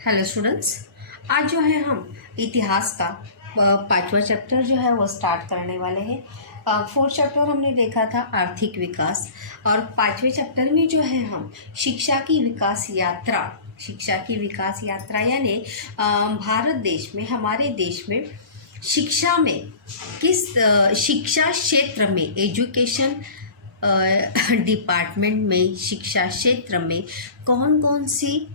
Hello students. आज जो है हम इतिहास का पांचवा चैप्टर जो है वो स्टार्ट करने वाले हैं। फोर्थ चैप्टर हमने देखा था आर्थिक विकास, और पांचवें चैप्टर में जो है हम शिक्षा की विकास यात्रा यानी भारत देश में, हमारे देश में शिक्षा में शिक्षा क्षेत्र में, एजुकेशन डिपार्टमेंट में, शिक्षा क्षेत्र में कौन कौन सी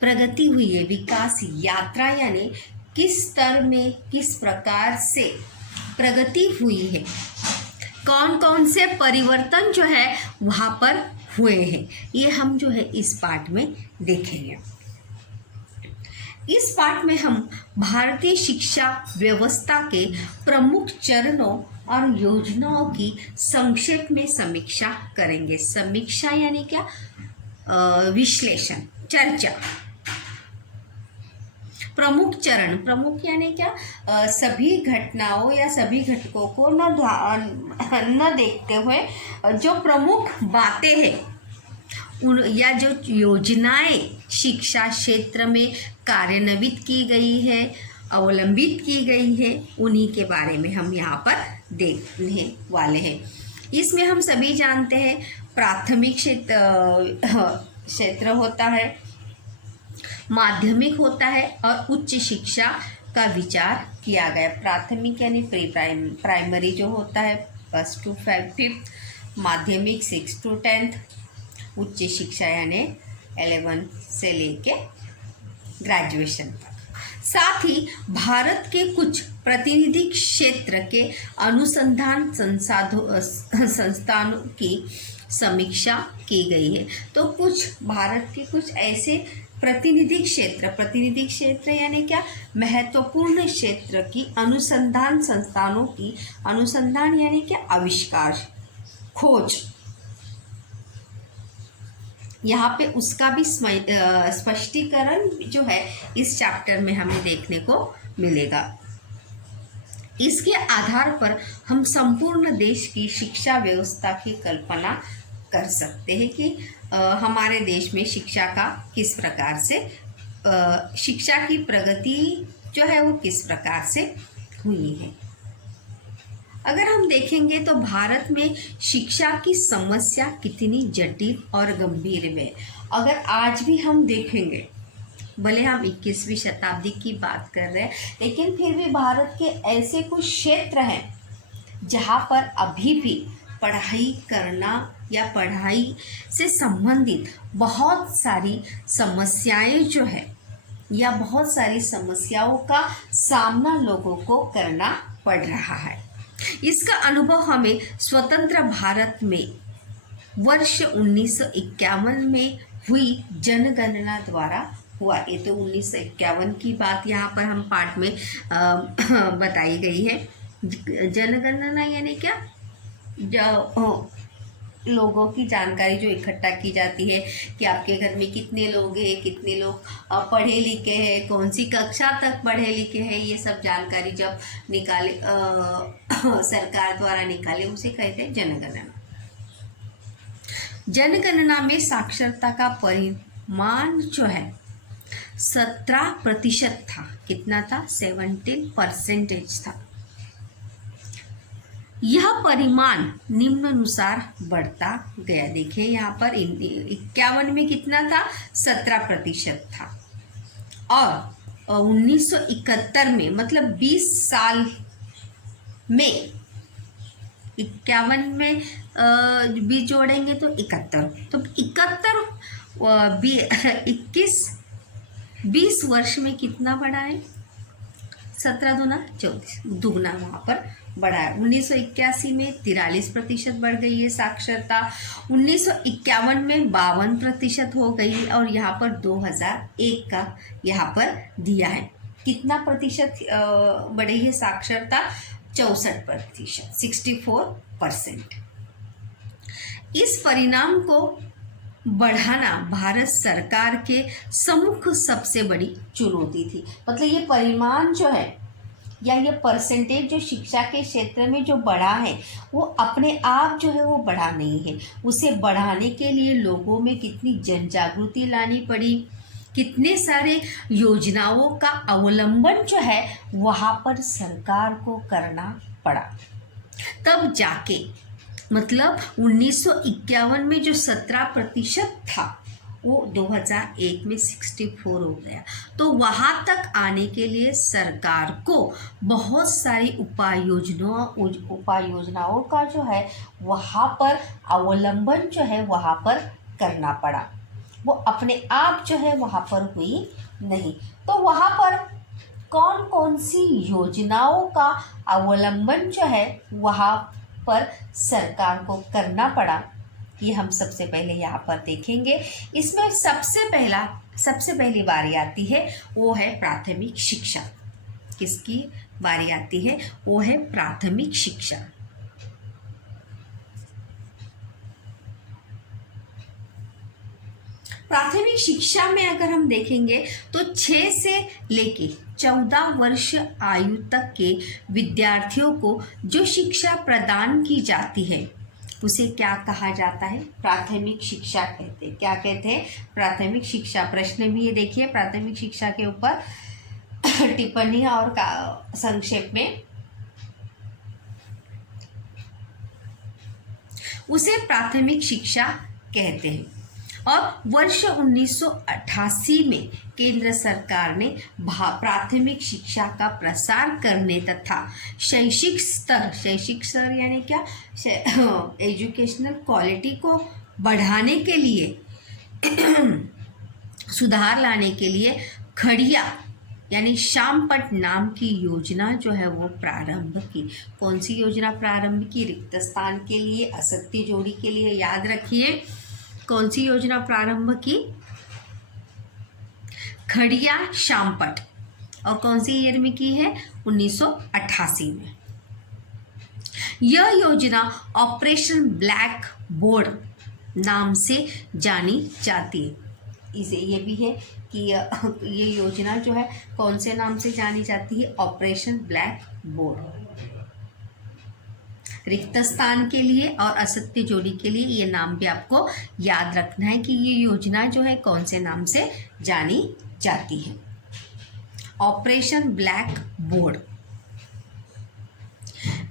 प्रगति हुई है, विकास यात्रा यानी किस स्तर में किस प्रकार से प्रगति हुई है, कौन कौन से परिवर्तन जो है वहाँ पर हुए हैं, ये हम जो है इस पाठ में देखेंगे। इस पाठ में हम भारतीय शिक्षा व्यवस्था के प्रमुख चरणों और योजनाओं की संक्षेप में समीक्षा करेंगे। समीक्षा यानी क्या? विश्लेषण, चर्चा। प्रमुख चरण, प्रमुख यानी क्या? सभी घटनाओं या सभी घटकों को न देखते हुए जो प्रमुख बातें हैं या जो योजनाएं शिक्षा क्षेत्र में कार्यान्वित की गई है, अवलंबित की गई है, उन्हीं के बारे में हम यहाँ पर देखने वाले हैं। इसमें हम सभी जानते हैं प्राथमिक क्षेत्र होता है, माध्यमिक होता है और उच्च शिक्षा का विचार किया गया। प्राथमिक यानी प्राइमरी जो होता है 1 to 5, माध्यमिक 6 to 10, उच्च शिक्षा यानी 11 से लेके ग्रेजुएशन तक। साथ ही भारत के कुछ प्रतिनिधि क्षेत्र के अनुसंधान संस्थानों की समीक्षा की गई है। तो कुछ भारत के कुछ ऐसे प्रतिनिधि क्षेत्र यानी क्या? महत्वपूर्ण क्षेत्र की अनुसंधान संस्थानों की, अनुसंधान यानी क्या? आविष्कार, खोज। यहाँ पे उसका भी स्पष्टीकरण जो है इस चैप्टर में हमें देखने को मिलेगा। इसके आधार पर हम संपूर्ण देश की शिक्षा व्यवस्था की कल्पना कर सकते हैं कि हमारे देश में शिक्षा का किस प्रकार से शिक्षा की प्रगति जो है वो किस प्रकार से हुई है। अगर हम देखेंगे तो भारत में शिक्षा की समस्या कितनी जटिल और गंभीर है। अगर आज भी हम देखेंगे, भले हम 21वीं शताब्दी की बात कर रहे हैं, लेकिन फिर भी भारत के ऐसे कुछ क्षेत्र हैं जहाँ पर अभी भी पढ़ाई करना या पढ़ाई से संबंधित बहुत सारी समस्याएं जो है या बहुत सारी समस्याओं का सामना लोगों को करना पड़ रहा है। इसका अनुभव हमें स्वतंत्र भारत में वर्ष 1951 में हुई जनगणना द्वारा हुआ। ये तो 1951 की बात यहाँ पर हम पाठ में बताई गई है। जनगणना यानी क्या? जो लोगों की जानकारी जो इकट्ठा की जाती है कि आपके घर में कितने लोग हैं, कितने लोग पढ़े लिखे हैं, कौन सी कक्षा तक पढ़े लिखे हैं, ये सब जानकारी जब निकाले सरकार द्वारा निकाले उसे कहते हैं जनगणना। जनगणना में साक्षरता का परिमाण जो है 17% था। कितना था? 17% था। यह परिमाण निम्नानुसार बढ़ता गया। देखिए यहाँ पर 51 में कितना था? 17% था। और 1971 में, मतलब 20 साल में 51 में 20 जोड़ेंगे तो 71, तो 20 वर्ष में कितना बढ़ा है? 17 दूना 24, दुगना वहाँ पर बढ़ा है। 1981 में 43% बढ़ गई है साक्षरता, 1951 में 52% हो गई, और यहाँ पर 2001 का यहाँ पर दिया है। कितना प्रतिशत बढ़ी है साक्षरता? 64%, 64%। इस परिणाम को बढ़ाना भारत सरकार के सम्मुख सबसे बड़ी चुनौती थी। मतलब ये परिमाण जो है या ये परसेंटेज जो शिक्षा के क्षेत्र में जो बढ़ा है वो अपने आप जो है वो बढ़ा नहीं है। उसे बढ़ाने के लिए लोगों में कितनी जन जागृति लानी पड़ी, कितने सारे योजनाओं का अवलंबन जो है वहाँ पर सरकार को करना पड़ा। तब जाके मतलब 1951 में जो 17% था वो 2001 में 64 हो गया। तो वहाँ तक आने के लिए सरकार को बहुत सारी उपाय योजनाओं का जो है वहाँ पर अवलंबन जो है वहाँ पर करना पड़ा। वो अपने आप जो है वहाँ पर हुई नहीं। तो वहाँ पर कौन कौन सी योजनाओं का अवलंबन जो है वहाँ पर सरकार को करना पड़ा, ये हम सबसे पहले यहाँ पर देखेंगे। इसमें सबसे पहली बारी आती है वो है प्राथमिक शिक्षा। किसकी बारी आती है? वो है प्राथमिक शिक्षा। प्राथमिक शिक्षा में अगर हम देखेंगे तो 6 से लेके 14 वर्ष आयु तक के विद्यार्थियों को जो शिक्षा प्रदान की जाती है उसे क्या कहा जाता है? प्राथमिक शिक्षा कहते हैं। क्या कहते हैं? प्राथमिक शिक्षा। प्रश्न भी ये देखिए प्राथमिक शिक्षा के ऊपर टिप्पणी और संक्षेप में, उसे प्राथमिक शिक्षा कहते हैं। और वर्ष 1988 में केंद्र सरकार ने प्राथमिक शिक्षा का प्रसार करने तथा शैक्षिक स्तर यानी क्या, एजुकेशनल क्वालिटी को बढ़ाने के लिए सुधार लाने के लिए खड़िया यानी शामपट नाम की योजना जो है वो प्रारंभ की। कौन सी योजना प्रारंभ की? रिक्त स्थान के लिए, असत्य जोड़ी के लिए। याद रखिए कौन सी योजना प्रारंभ की? खड़िया शामपट। और कौन सी ईयर में की है? 1988 में। यह योजना ऑपरेशन ब्लैक बोर्ड नाम से जानी जाती है। इसे ये भी है कि ये योजना जो है कौन से नाम से जानी जाती है? Operation black board. रिक्त स्थान के लिए और असत्य जोड़ी के लिए ये नाम भी आपको याद रखना है कि ये योजना जो है कौन से नाम से जानी जाती है। Operation black board.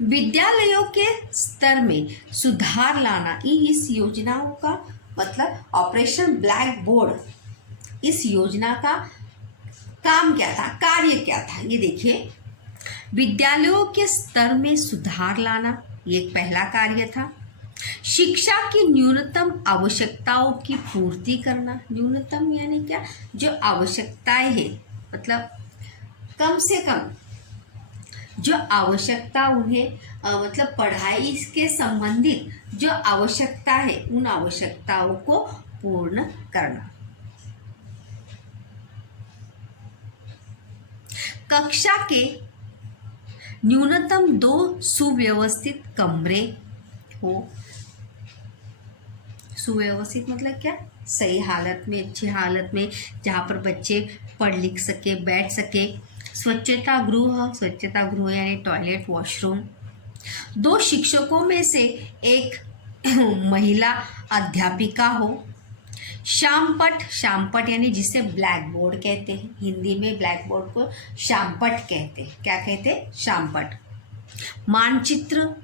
विद्यालयों के स्तर में सुधार लाना, इस योजनाओं का मतलब ऑपरेशन ब्लैक बोर्ड, इस योजना का काम क्या था, कार्य क्या था? ये देखिए, विद्यालयों के स्तर में सुधार लाना ये एक पहला कार्य था। शिक्षा की न्यूनतम आवश्यकताओं की पूर्ति करना। न्यूनतम यानी क्या? जो आवश्यकताएं हैं, मतलब कम से कम जो आवश्यकता उन्हें मतलब पढ़ाई के संबंधित जो आवश्यकता है उन आवश्यकताओं को पूर्ण करना। कक्षा के न्यूनतम 2 सुव्यवस्थित कमरे हो। सुव्यवस्थित मतलब क्या? सही हालत में, अच्छी हालत में, जहाँ पर बच्चे पढ़ लिख सके, बैठ सके। स्वच्छता गृह यानी टॉयलेट, वॉशरूम। 2 शिक्षकों में से एक महिला अध्यापिका हो। शामपट यानी जिसे ब्लैक बोर्ड कहते हैं, हिंदी में ब्लैक बोर्ड को शामपट कहते हैं। क्या कहते हैं? शामपट। मानचित्र,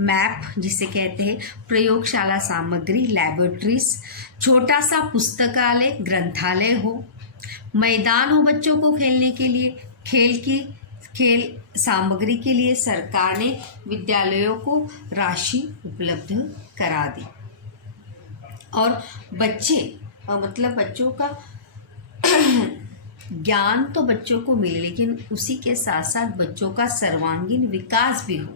मैप जिसे कहते हैं, प्रयोगशाला सामग्री, लैबोरेटरीज, छोटा सा पुस्तकालय, ग्रंथालय हो, मैदान हो बच्चों को खेलने के लिए, खेल सामग्री के लिए सरकार ने विद्यालयों को राशि उपलब्ध करा दी। और बच्चे मतलब बच्चों का ज्ञान तो बच्चों को मिले, लेकिन उसी के साथ साथ बच्चों का सर्वांगीण विकास भी हो,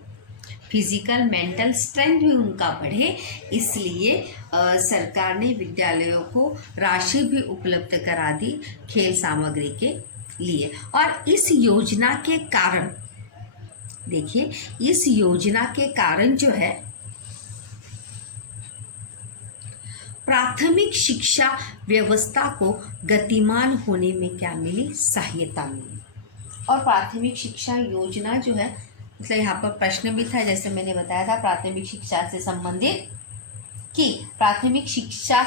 फिजिकल मेंटल स्ट्रेंथ भी उनका बढ़े, इसलिए सरकार ने विद्यालयों को राशि भी उपलब्ध करा दी खेल सामग्री के लिए। और इस योजना के कारण, देखिए, इस योजना के कारण जो है प्राथमिक शिक्षा व्यवस्था को गतिमान होने में क्या मिली? सहायता मिली। और प्राथमिक शिक्षा योजना जो है, मतलब यहाँ पर प्रश्न भी था, जैसे मैंने बताया था प्राथमिक शिक्षा से संबंधित कि प्राथमिक शिक्षा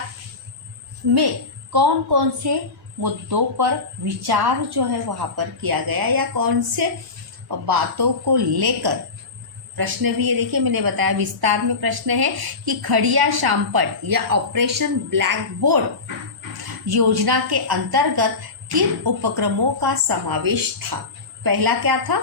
में कौन कौन से मुद्दों पर विचार जो है वहाँ पर किया गया, या कौन से बातों को लेकर प्रश्न भी ये देखिए मैंने बताया विस्तार में प्रश्न है कि खड़िया शामपट या ऑपरेशन ब्लैक बोर्ड योजना के अंतर्गत किन उपक्रमों का समावेश था। पहला क्या था,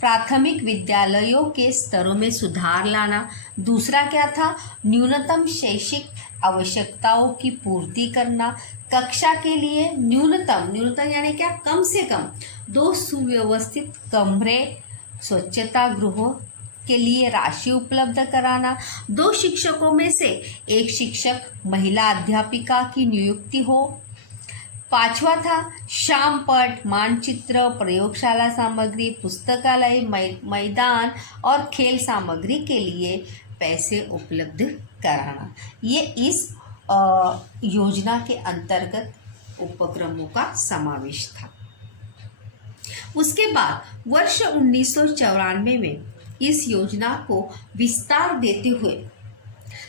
प्राथमिक विद्यालयों के स्तरों में सुधार लाना। दूसरा क्या था, न्यूनतम शैक्षिक आवश्यकताओं की पूर्ति करना। कक्षा के लिए न्यूनतम यानी क्या, कम से कम 2 सुव्यवस्थित कमरे, स्वच्छता गृहों के लिए राशि उपलब्ध कराना। 2 शिक्षकों में से 1 शिक्षक महिला अध्यापिका की नियुक्ति हो। 5वां था शामपट, मानचित्र, प्रयोगशाला सामग्री, पुस्तकालय, मैदान और खेल सामग्री के लिए पैसे उपलब्ध कराना। ये इस योजना के अंतर्गत उपक्रमों का समावेश था। उसके बाद वर्ष 1994 में इस योजना को विस्तार देते हुए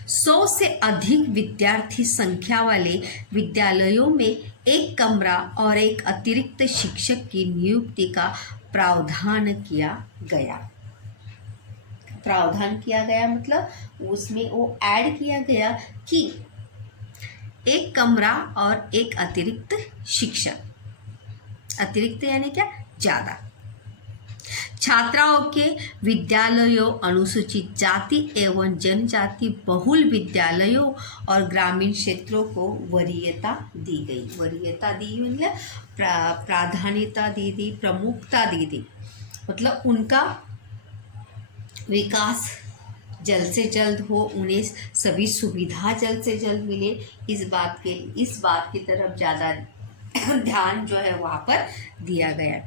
100 से अधिक विद्यार्थी संख्या वाले विद्यालयों में 1 कमरा और 1 अतिरिक्त शिक्षक की नियुक्ति का प्रावधान किया गया। प्रावधान किया गया मतलब उसमें वो ऐड किया गया कि 1 कमरा और 1 अतिरिक्त शिक्षक। अतिरिक्त यानी क्या, ज़्यादा। छात्राओं के विद्यालयों, अनुसूचित जाति एवं जनजाति बहुल विद्यालयों और ग्रामीण क्षेत्रों को वरीयता दी गई। वरीयता दी मतलब प्राधान्यता दी, प्रमुखता दी, मतलब उनका विकास जल्द से जल्द हो, उन्हें सभी सुविधा जल्द से जल्द मिले, इस बात की तरफ ज़्यादा ध्यान जो है वहाँ पर दिया गया।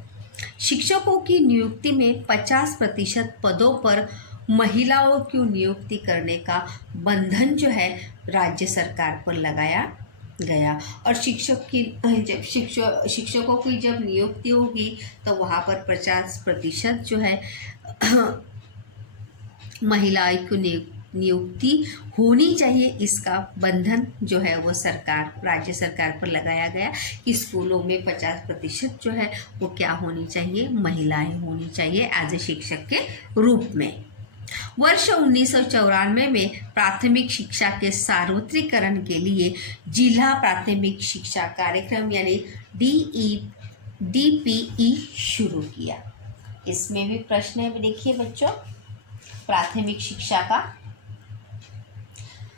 शिक्षकों की नियुक्ति में 50% पदों पर महिलाओं की नियुक्ति करने का बंधन जो है राज्य सरकार पर लगाया गया। और शिक्षकों की जब नियुक्ति होगी तो वहाँ पर 50% जो है महिलाओं की नियुक्ति होनी चाहिए, इसका बंधन जो है वो राज्य सरकार पर लगाया गया कि स्कूलों में 50% जो है वो क्या होनी चाहिए, महिलाएं होनी चाहिए एज ए शिक्षक के रूप में। वर्ष 1994 में प्राथमिक शिक्षा के सार्वत्रिकरण के लिए जिला प्राथमिक शिक्षा कार्यक्रम यानी DPE शुरू किया। इसमें भी प्रश्न है, देखिए बच्चों, प्राथमिक शिक्षा का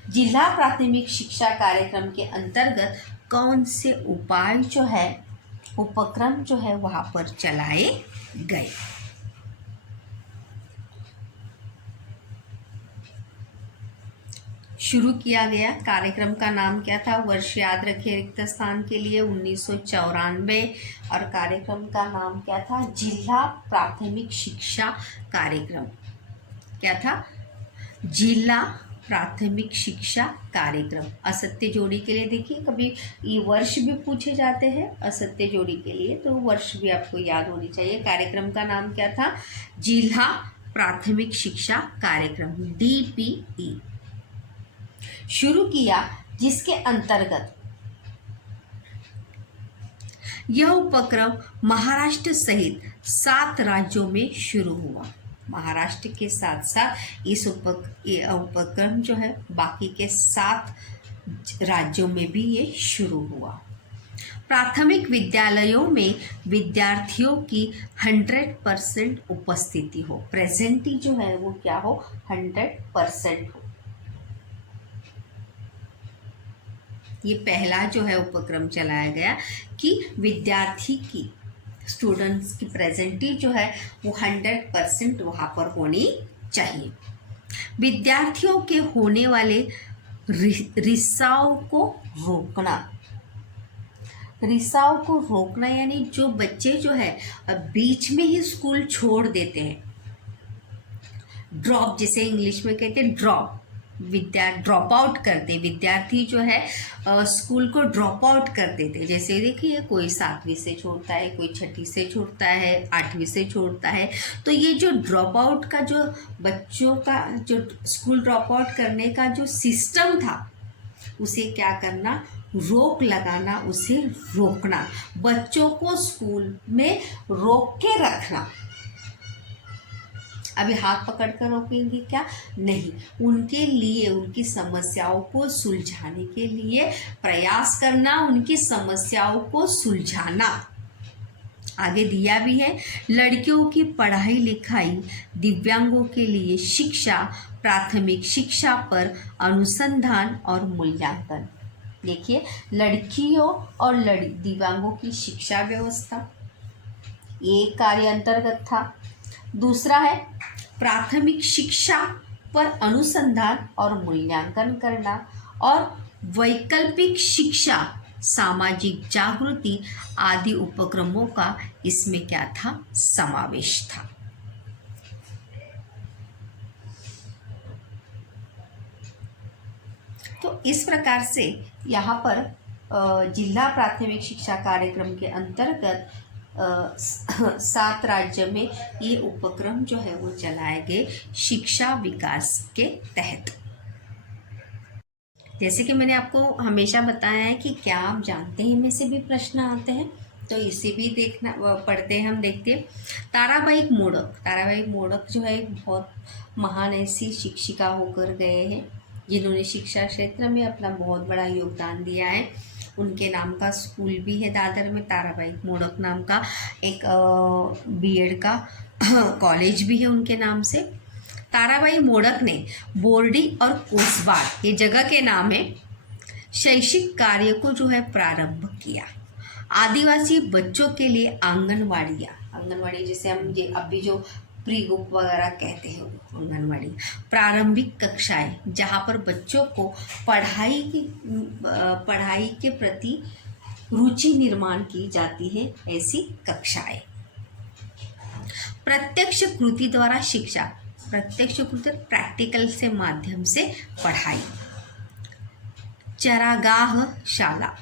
जिला प्राथमिक शिक्षा कार्यक्रम के अंतर्गत कौन से उपाय जो है, उपक्रम जो है वहाँ पर चलाए गए। शुरू किया गया कार्यक्रम का नाम क्या था, वर्ष याद रखिए रिक्त स्थान के लिए 1994, और कार्यक्रम का नाम क्या था, जिला प्राथमिक शिक्षा कार्यक्रम। क्या था, जिला प्राथमिक शिक्षा कार्यक्रम। असत्य जोड़ी के लिए देखिए कभी ये वर्ष भी पूछे जाते हैं, असत्य जोड़ी के लिए तो वर्ष भी आपको याद होनी चाहिए। कार्यक्रम का नाम क्या था, जिला प्राथमिक शिक्षा कार्यक्रम DPE शुरू किया, जिसके अंतर्गत यह उपक्रम महाराष्ट्र सहित 7 राज्यों में शुरू हुआ। महाराष्ट्र के साथ साथ इस उपक्रम जो है बाकी के 7 राज्यों में भी ये शुरू हुआ। प्राथमिक विद्यालयों में विद्यार्थियों की 100% उपस्थिति हो, प्रेजेंटी जो है वो क्या हो, 100% हो। ये पहला जो है उपक्रम चलाया गया कि विद्यार्थी की, स्टूडेंट्स की प्रेजेंटी जो है वो 100% वहाँ पर होनी चाहिए। विद्यार्थियों के होने वाले रिसाव को रोकना। रिसाव को रोकना यानी जो बच्चे जो है बीच में ही स्कूल छोड़ देते हैं, ड्रॉप जिसे इंग्लिश में कहते हैं ड्रॉप, ड्रॉप आउट करते, विद्यार्थी जो है स्कूल को ड्रॉप आउट कर देते। जैसे देखिए कोई 7वीं से छोड़ता है, कोई 6ठी से छोड़ता है, 8वीं से छोड़ता है। तो ये जो ड्रॉप आउट का जो बच्चों का जो स्कूल ड्रॉप आउट करने का जो सिस्टम था, उसे क्या करना, रोक लगाना, उसे रोकना, बच्चों को स्कूल में रोक के रखना। अभी हाथ पकड़ कर रोकेंगे क्या? नहीं, उनके लिए उनकी समस्याओं को सुलझाने के लिए प्रयास करना, उनकी समस्याओं को सुलझाना। आगे दिया भी है, लड़कियों की पढ़ाई लिखाई, दिव्यांगों के लिए शिक्षा, प्राथमिक शिक्षा पर अनुसंधान और मूल्यांकन। देखिए, लड़कियों और दिव्यांगों की शिक्षा व्यवस्था, ये कार्य अंतर्गत था। दूसरा है प्राथमिक शिक्षा पर अनुसंधान और मूल्यांकन करना, और वैकल्पिक शिक्षा, सामाजिक जागृति आदि उपक्रमों का इसमें क्या था? समावेश था। तो इस प्रकार से यहाँ पर जिला प्राथमिक शिक्षा कार्यक्रम के अंतर्गत 7 राज्य में ये उपक्रम जो है वो चलाए गए शिक्षा विकास के तहत। जैसे कि मैंने आपको हमेशा बताया है कि क्या आप जानते हैं में से भी प्रश्न आते हैं, तो इसे भी देखना पढ़ते हैं। हम देखते हैं ताराबाई मोड़क जो है बहुत महान ऐसी शिक्षिका होकर गए हैं, जिन्होंने शिक्षा क्षेत्र में अपना बहुत बड़ा योगदान दिया है। उनके नाम का स्कूल भी है दादर में, ताराबाई मोड़क नाम का एक बीएड का कॉलेज भी है उनके नाम से। ताराबाई मोड़क ने बोर्डी और कोसबाड़, ये जगह के नाम है, शैक्षिक कार्य को जो है प्रारंभ किया। आदिवासी बच्चों के लिए आंगनवाड़ी जिसे हम ये अभी जो प्री ग्रुप वगैरह कहते हैं, आंगनवाड़ी प्रारंभिक कक्षाएं, जहाँ पर बच्चों को पढ़ाई के प्रति रुचि निर्माण की जाती है, ऐसी कक्षाएं। प्रत्यक्ष कृति द्वारा शिक्षा, प्रत्यक्ष कृति प्रैक्टिकल से माध्यम से पढ़ाई। चरागाह शाला,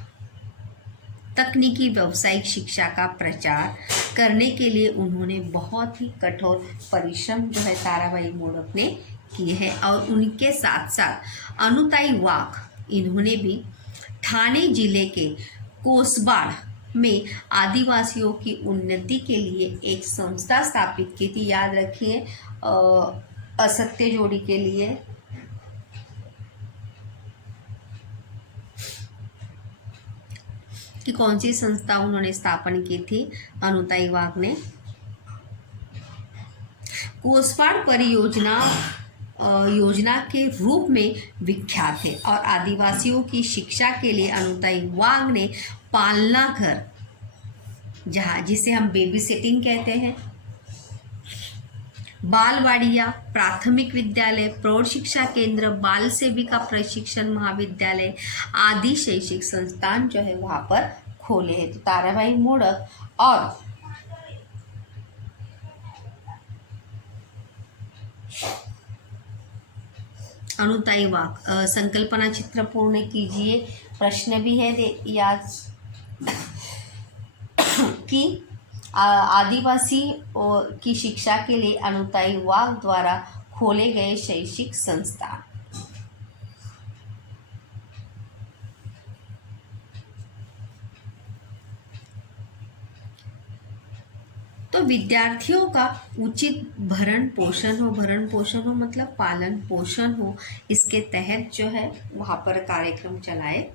तकनीकी व्यावसायिक शिक्षा का प्रचार करने के लिए उन्होंने बहुत ही कठोर परिश्रम जो है ताराबाई मोड़क ने किए हैं। और उनके साथ साथ अनुताई वाघ, इन्होंने भी ठाणे जिले के कोसबाड़ में आदिवासियों की उन्नति के लिए एक संस्था स्थापित की थी। याद रखिए, असत्य जोड़ी के लिए कि कौन सी संस्था उन्होंने स्थापन की थी, अनुताई वाघ ने। कोसबाड़ परियोजना योजना के रूप में विख्यात है, और आदिवासियों की शिक्षा के लिए अनुताई वाघ ने पालना घर, जहाँ जिसे हम बेबी सिटिंग कहते हैं, बालवाड़िया, प्राथमिक विद्यालय, प्रौढ़ शिक्षा केंद्र, बाल सेविका प्रशिक्षण महाविद्यालय आदि शैक्षिक संस्थान जो है वहाँ पर खोले हैं। तो ताराबाई मोड़क और अनुताई वाघ, संकल्पना चित्र पूर्ण कीजिए। प्रश्न भी है याद कि आदिवासी की शिक्षा के लिए अनुताई वाघ द्वारा खोले गए शैक्षिक संस्थान। तो विद्यार्थियों का उचित भरण पोषण हो मतलब पालन पोषण हो, इसके तहत जो है वहाँ पर कार्यक्रम चलाए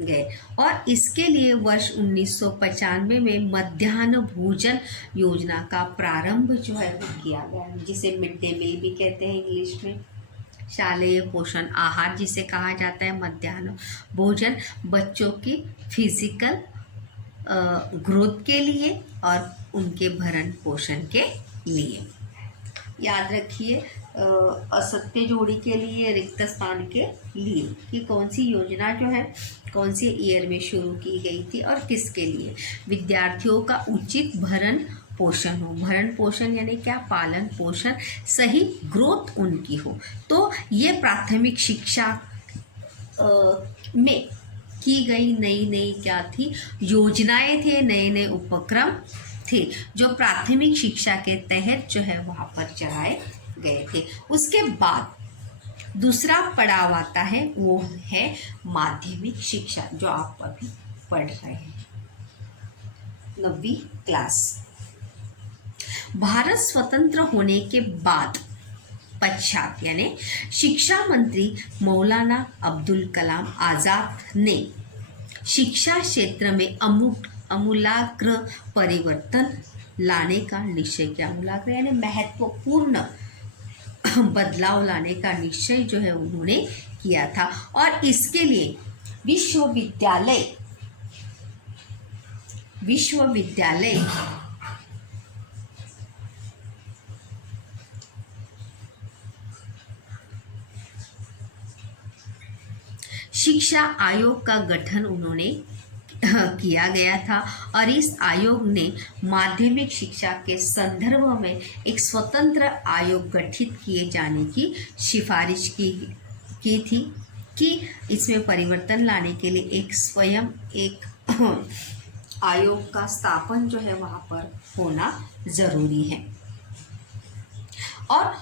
गए। और इसके लिए वर्ष 1995 में मध्याह्न भोजन योजना का प्रारंभ जो है वो किया गया, जिसे मिड डे मील भी कहते हैं इंग्लिश में। शालेय पोषण आहार जिसे कहा जाता है, मध्याह्न भोजन बच्चों की फिजिकल ग्रोथ के लिए और उनके भरण पोषण के लिए। याद रखिए, असत्य जोड़ी के लिए, रिक्त स्थान के लिए, कि कौन सी योजना जो है कौन सी ईयर में शुरू की गई थी और किसके लिए। विद्यार्थियों का उचित भरण पोषण हो, भरण पोषण यानी क्या, पालन पोषण, सही ग्रोथ उनकी हो। तो ये प्राथमिक शिक्षा में की गई नई क्या थी, योजनाएं थे, नए उपक्रम थे, जो प्राथमिक शिक्षा के तहत जो है वहाँ पर चलाए गए थे। उसके बाद दूसरा पड़ाव आता है वो है माध्यमिक शिक्षा, जो आप अभी पढ़ रहे हैं 9वीं क्लास। भारत स्वतंत्र होने के बाद पश्चात यानी शिक्षा मंत्री मौलाना अब्दुल कलाम आज़ाद ने शिक्षा क्षेत्र में अमूलाग्र परिवर्तन लाने का निश्चय किया। अमूलाग्र यानी महत्वपूर्ण बदलाव लाने का निश्चय जो है उन्होंने किया था, और इसके लिए विश्वविद्यालय शिक्षा आयोग का गठन उन्होंने किया गया था, और इस आयोग ने माध्यमिक शिक्षा के संदर्भ में एक स्वतंत्र आयोग गठित किए जाने की सिफारिश की थी कि इसमें परिवर्तन लाने के लिए एक आयोग का स्थापन जो है वहाँ पर होना ज़रूरी है। और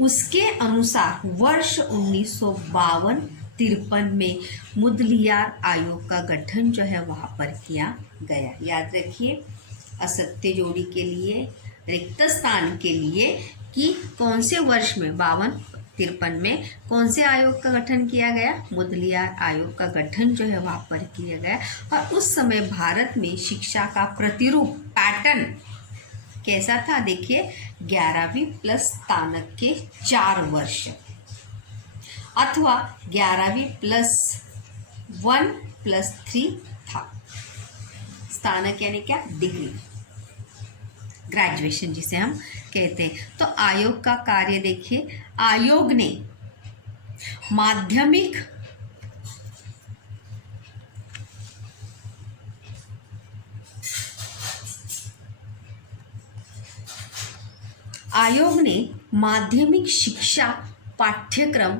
उसके अनुसार वर्ष 1952-53 में मुदलियार आयोग का गठन जो है वहाँ पर किया गया। याद रखिए, असत्य जोड़ी के लिए रिक्त स्थान के लिए कि कौन से वर्ष में 52-53 में कौन से आयोग का गठन किया गया, मुदलियार आयोग का गठन जो है वहाँ पर किया गया। और उस समय भारत में शिक्षा का प्रतिरूप पैटर्न कैसा था, देखिए 11वीं प्लस स्नातक के 4 वर्ष अथवा 11वीं प्लस 1+3 था। स्नातक यानी क्या, डिग्री, ग्रेजुएशन जिसे हम कहते हैं। तो आयोग का कार्य देखिए, आयोग ने माध्यमिक शिक्षा पाठ्यक्रम,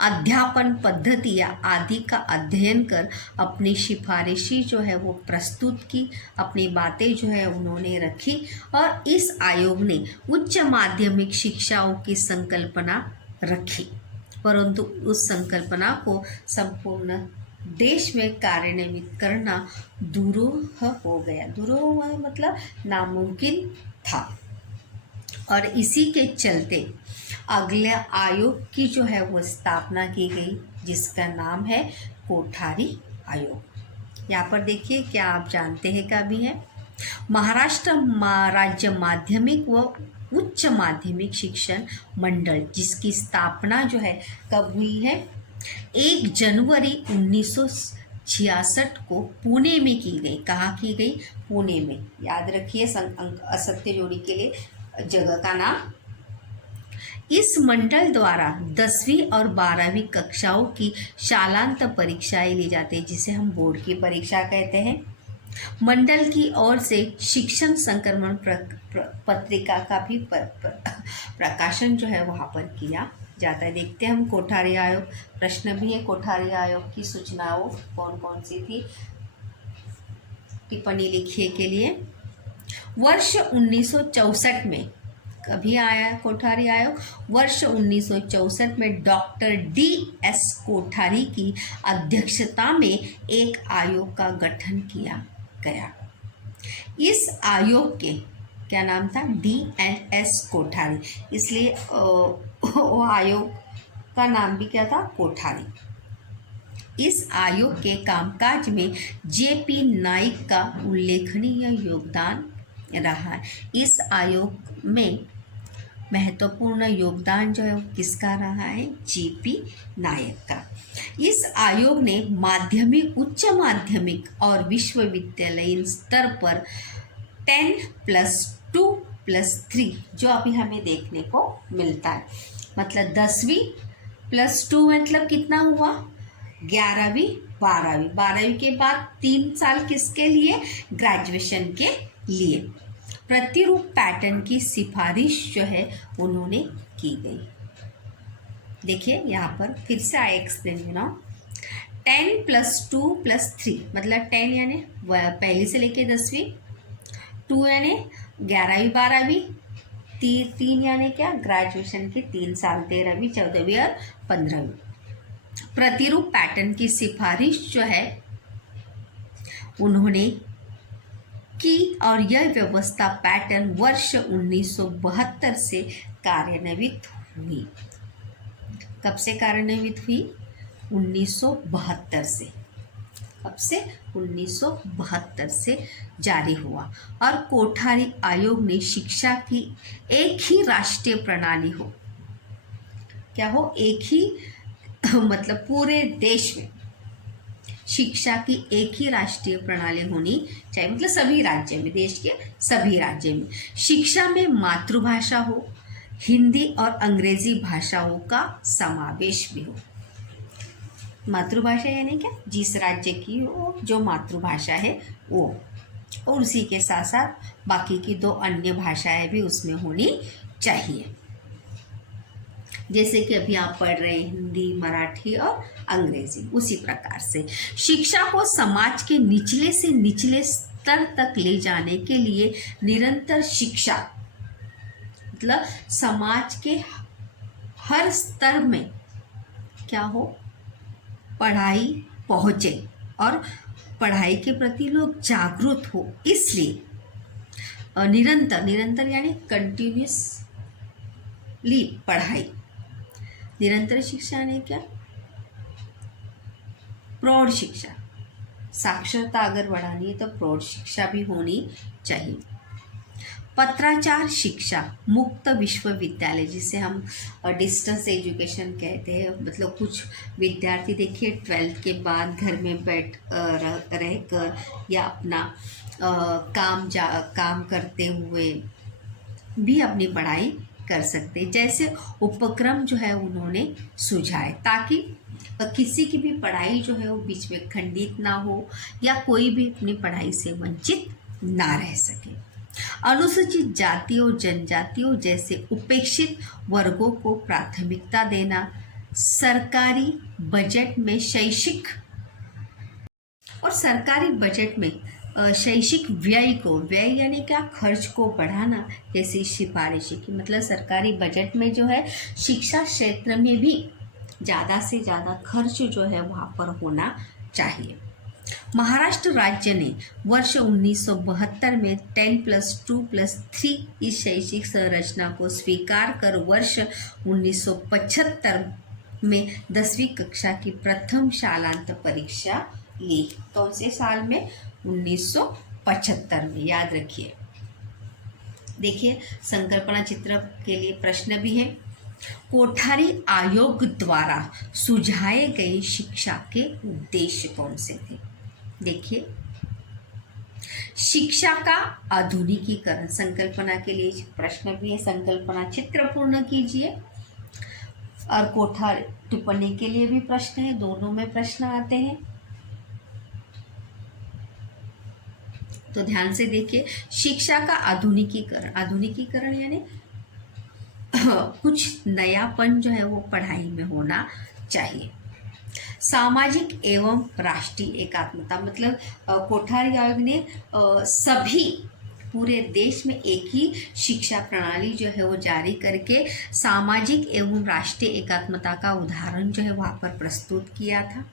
अध्यापन पद्धतियाँ आदि का अध्ययन कर अपनी सिफारिशी जो है वो प्रस्तुत की, अपनी बातें जो है उन्होंने रखी। और इस आयोग ने उच्च माध्यमिक शिक्षाओं की संकल्पना रखी, परंतु उस संकल्पना को संपूर्ण देश में कार्यान्वित करना दुरूह हो गया। दुरूह मतलब नामुमकिन था, और इसी के चलते अगले आयोग की जो है वो स्थापना की गई, जिसका नाम है कोठारी आयोग। यहाँ पर देखिए, क्या आप जानते हैं क्या भी है, महाराष्ट्र राज्य माध्यमिक व उच्च माध्यमिक शिक्षण मंडल, जिसकी स्थापना जो है कब हुई है, 1 जनवरी 1966 को पुणे में की गई। कहाँ की गई, पुणे में। याद रखिए असत्य जोड़ी के लिए जगह का नाम। इस मंडल द्वारा 10वीं और 12वीं कक्षाओं की शालांत परीक्षाएं ली जाती है, जिसे हम बोर्ड की परीक्षा कहते हैं। मंडल की ओर से शिक्षण संक्रमण पत्रिका का भी प्रकाशन जो है वहाँ पर किया जाता है। देखते हैं हम कोठारी आयोग, प्रश्न भी है कोठारी आयोग की सूचनाओं कौन कौन सी थी, टिप्पणी लिखिए के लिए। वर्ष 1964 में कभी आया कोठारी आयोग, वर्ष 1964 में डॉक्टर DS कोठारी की अध्यक्षता में एक आयोग का गठन किया गया। इस आयोग के क्या नाम था, DS कोठारी, इसलिए वो आयोग का नाम भी क्या था, कोठारी। इस आयोग के कामकाज में JP नाइक का उल्लेखनीय योगदान रहा है। इस आयोग में महत्वपूर्ण योगदान जो है वो किसका रहा है, JP नायक का। इस आयोग ने माध्यमिक, उच्च माध्यमिक और विश्वविद्यालयीन स्तर पर 10+2+3 जो अभी हमें देखने को मिलता है, मतलब 10वीं + 2 मतलब कितना हुआ, 11वीं 12वीं। 12वीं के बाद 3 साल किसके लिए, ग्रेजुएशन के लिए। प्रतिरूप पैटर्न की सिफारिश जो है उन्होंने की गई। देखिए यहाँ पर फिर से आई एक्सप्लेन यू नाउ, 10+2+3 मतलब 10 यानी पहली से लेके 10वीं, 2 यानी 11वीं 12वीं, तीन यानी क्या, ग्रेजुएशन के 3 साल, 13वीं 14वीं और 15वीं। प्रतिरूप पैटर्न की सिफारिश जो है उन्होंने की और यह व्यवस्था पैटर्न वर्ष 1972 से कार्यान्वित हुई। कब से कार्यान्वित हुई? 1972 से। कब से? 1972 से जारी हुआ। और कोठारी आयोग ने शिक्षा की एक ही राष्ट्रीय प्रणाली हो, क्या हो, एक ही मतलब पूरे देश में शिक्षा की एक ही राष्ट्रीय प्रणाली होनी चाहिए, मतलब सभी राज्य में, देश के सभी राज्य में शिक्षा में मातृभाषा हो, हिंदी और अंग्रेजी भाषाओं का समावेश भी हो। मातृभाषा यानी क्या, जिस राज्य की हो जो मातृभाषा है वो, और उसी के साथ साथ बाकी की 2 अन्य भाषाएं भी उसमें होनी चाहिए, जैसे कि अभी आप पढ़ रहे हैं हिंदी, मराठी और अंग्रेजी। उसी प्रकार से शिक्षा को समाज के निचले से निचले स्तर तक ले जाने के लिए निरंतर शिक्षा, मतलब समाज के हर स्तर में क्या हो, पढ़ाई पहुँचे और पढ़ाई के प्रति लोग जागरूक हो, इसलिए निरंतर यानी कंटिन्यूसली पढ़ाई। निरंतर शिक्षा ने क्या, प्रौढ़ शिक्षा, साक्षरता अगर बढ़ानी है तो प्रौढ़ शिक्षा भी होनी चाहिए। पत्राचार शिक्षा, मुक्त विश्वविद्यालय जिसे हम डिस्टेंस एजुकेशन कहते हैं, मतलब कुछ विद्यार्थी देखिए 12th के बाद घर में रहकर या अपना काम करते हुए भी अपनी पढ़ाई कर सकते, जैसे उपक्रम जो है उन्होंने सुझाए, ताकि किसी की भी पढ़ाई जो है वो बीच में खंडित ना हो या कोई भी अपनी पढ़ाई से वंचित ना रह सके। अनुसूचित जातियों, जनजातियों जैसे उपेक्षित वर्गों को प्राथमिकता देना, सरकारी बजट में शैक्षिक व्यय को, व्यय यानी क्या, खर्च को बढ़ाना, जैसी सिफारिश की, मतलब सरकारी बजट में जो है शिक्षा क्षेत्र में भी ज़्यादा से ज़्यादा खर्च जो है वहाँ पर होना चाहिए। महाराष्ट्र राज्य ने वर्ष 1972 में 10+2+3 इस शैक्षिक संरचना को स्वीकार कर वर्ष 1975 में 10वीं कक्षा की प्रथम शालांत परीक्षा ली। कौन से साल में? 1975 में, याद रखिए। देखिए संकल्पना चित्र के लिए प्रश्न भी है। कोठारी आयोग द्वारा सुझाए गए शिक्षा के उद्देश्य कौन से थे? देखिए, शिक्षा का आधुनिकीकरण, संकल्पना के लिए प्रश्न भी है, संकल्पना चित्र पूर्ण कीजिए। और कोठारी टिप्पणी के लिए भी प्रश्न है, दोनों में प्रश्न आते हैं, तो ध्यान से देखिए। शिक्षा का आधुनिकीकरण यानी कुछ नयापन जो है वो पढ़ाई में होना चाहिए। सामाजिक एवं राष्ट्रीय एकात्मता, मतलब कोठारी आयोग ने सभी पूरे देश में एक ही शिक्षा प्रणाली जो है वो जारी करके सामाजिक एवं राष्ट्रीय एकात्मता का उदाहरण जो है वहाँ पर प्रस्तुत किया था।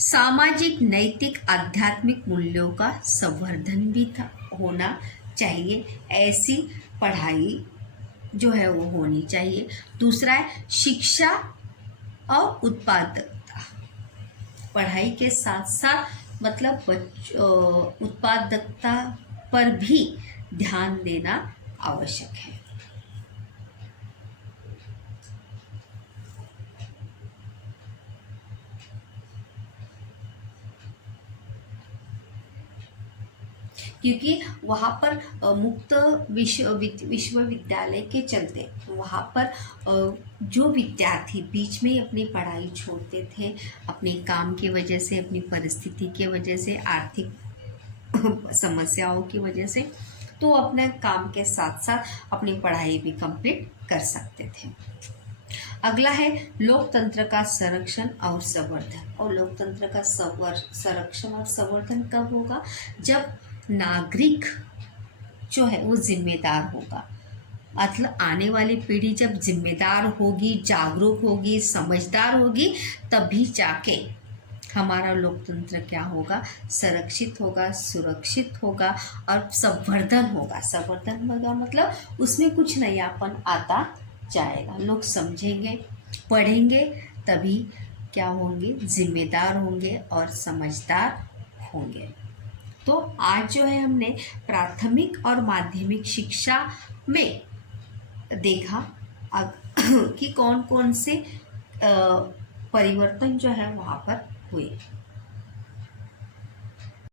सामाजिक, नैतिक, आध्यात्मिक मूल्यों का संवर्धन भी होना चाहिए, ऐसी पढ़ाई जो है वो होनी चाहिए। दूसरा है शिक्षा और उत्पादकता, पढ़ाई के साथ साथ मतलब उत्पादकता पर भी ध्यान देना आवश्यक है। क्योंकि वहाँ पर मुक्त विश्वविद्यालय के चलते वहाँ पर जो विद्यार्थी बीच में अपनी पढ़ाई छोड़ते थे, अपने काम की वजह से, अपनी परिस्थिति की वजह से, आर्थिक समस्याओं की वजह से, तो अपने काम के साथ साथ अपनी पढ़ाई भी कंप्लीट कर सकते थे। अगला है लोकतंत्र का संरक्षण और संवर्धन। और लोकतंत्र का संरक्षण और संवर्धन कब होगा? जब नागरिक जो है वो जिम्मेदार होगा, मतलब आने वाली पीढ़ी जब जिम्मेदार होगी, जागरूक होगी, समझदार होगी, तभी जाके हमारा लोकतंत्र क्या होगा, संरक्षित होगा, सुरक्षित होगा और संवर्धन होगा। संवर्धन होगा मतलब उसमें कुछ नयापन आता जाएगा, लोग समझेंगे, पढ़ेंगे, तभी क्या होंगे, जिम्मेदार होंगे और समझदार होंगे। तो आज जो है हमने प्राथमिक और माध्यमिक शिक्षा में देखा कि कौन कौन से परिवर्तन जो है वहाँ पर हुए।